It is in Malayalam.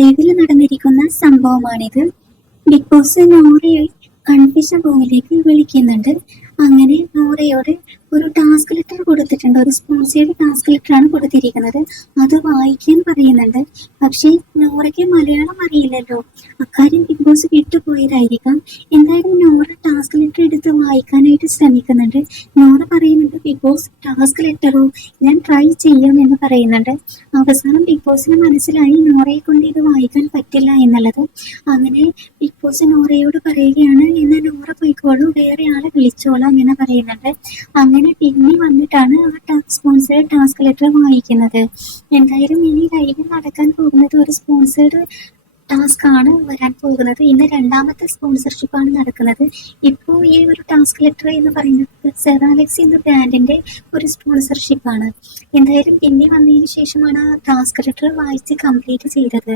ലൈവിൽ നടന്നിരിക്കുന്ന സംഭവമാണിത്. ബിഗ് ബോസ് നോറയെ കൺഫ്യൂഷൻ റൂമിലേക്ക് വിളിക്കുന്നുണ്ട്. അങ്ങനെ നോറയോട് ഒരു ടാസ്ക് ലെറ്റർ കൊടുത്തിട്ടുണ്ട്. ഒരു സ്പോൺസേഡ് ടാസ്ക് ലെറ്റർ ആണ് കൊടുത്തിരിക്കുന്നത്. അത് വായിക്കാൻ പറയുന്നുണ്ട്. പക്ഷേ നോറയ്ക്ക് മലയാളം അറിയില്ലല്ലോ. അക്കാര്യം ബിഗ് ബോസ് വിട്ടുപോയതായിരിക്കാം. എന്തായാലും നോറ ടാസ്ക് ലെറ്റർ എടുത്ത് വായിക്കാനായിട്ട് ശ്രമിക്കുന്നുണ്ട്. ബിഗ് ബോസ് ടാസ്ക് ലെറ്ററോ ഞാൻ ട്രൈ ചെയ്യാം എന്ന് പറയുന്നുണ്ട്. അവസാനം ബിഗ് ബോസിന് മനസ്സിലായി നോറയെ കൊണ്ട് ഇത് വായിക്കാൻ പറ്റില്ല എന്നുള്ളത്. അങ്ങനെ ബിഗ് ബോസ് നോറയോട് പറയുകയാണ് ഇന്ന് നോറ പോയിക്കോളൂ വേറെ ആളെ വിളിച്ചോളാം എന്ന് പറയുന്നുണ്ട്. അങ്ങനെ പിന്നെ വന്നിട്ടാണ് ആ ടാസ്ക് സ്പോൺസേഡ് ടാസ്ക് ലെറ്റർ വായിക്കുന്നത്. എന്തായാലും ഇനി ലൈവിൽ നടക്കാൻ പോകുന്നത് ഒരു സ്പോൺസേഡ് ടാസ്ക് ആണ് വരാൻ പോകുന്നത്. ഇന്ന് രണ്ടാമത്തെ സ്പോൺസർഷിപ്പ് ആണ് നടക്കുന്നത്. ഇപ്പോൾ ഈ ഒരു ടാസ്ക് ലെറ്റർ എന്ന് പറയുന്നത് സെറാലെക്സ് എന്ന ബ്രാൻഡിന്റെ ഒരു സ്പോൺസർഷിപ്പ് ആണ്. എന്തായാലും പിന്നെ വന്നതിന് ശേഷമാണ് ടാസ്ക് ലെറ്റർ വായിച്ച് കംപ്ലീറ്റ് ചെയ്തത്.